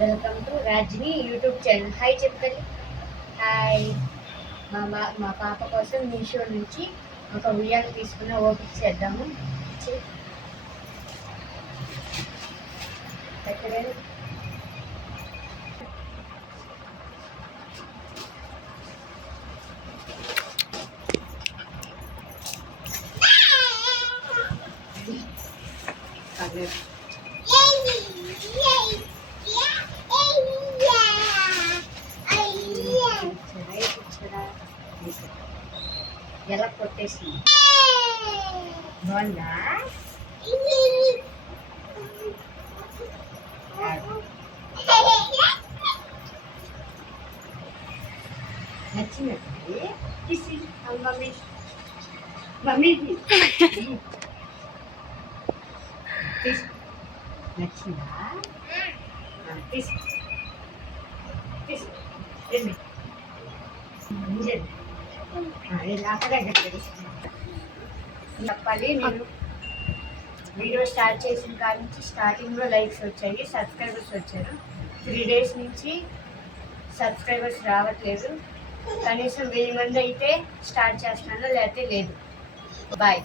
Welcome to Rajni YouTube channel. Hi చెప్తాను. Hi. మా పాప కోసం మీషో నుంచి ఒక ఉయ్యాల తీసుకున్న ఓపిక చేద్దాము. ఎక్కడే ఎలా కొట్టేసి బాగుందా? నచ్చినట్టు మమ్మీ మమ్మీకి నచ్చిందా? చెప్పాలి. నేను వీడియో స్టార్ట్ చేసిన కాడి నుంచి స్టార్టింగ్లో లైక్స్ వచ్చాయి, సబ్స్క్రైబర్స్ వచ్చారు. 3 days నుంచి సబ్స్క్రైబర్స్ రావట్లేదు. కనీసం 1000 మంది అయితే స్టార్ట్ చేస్తున్నాను, లేకపోతే లేదు. బాయ్.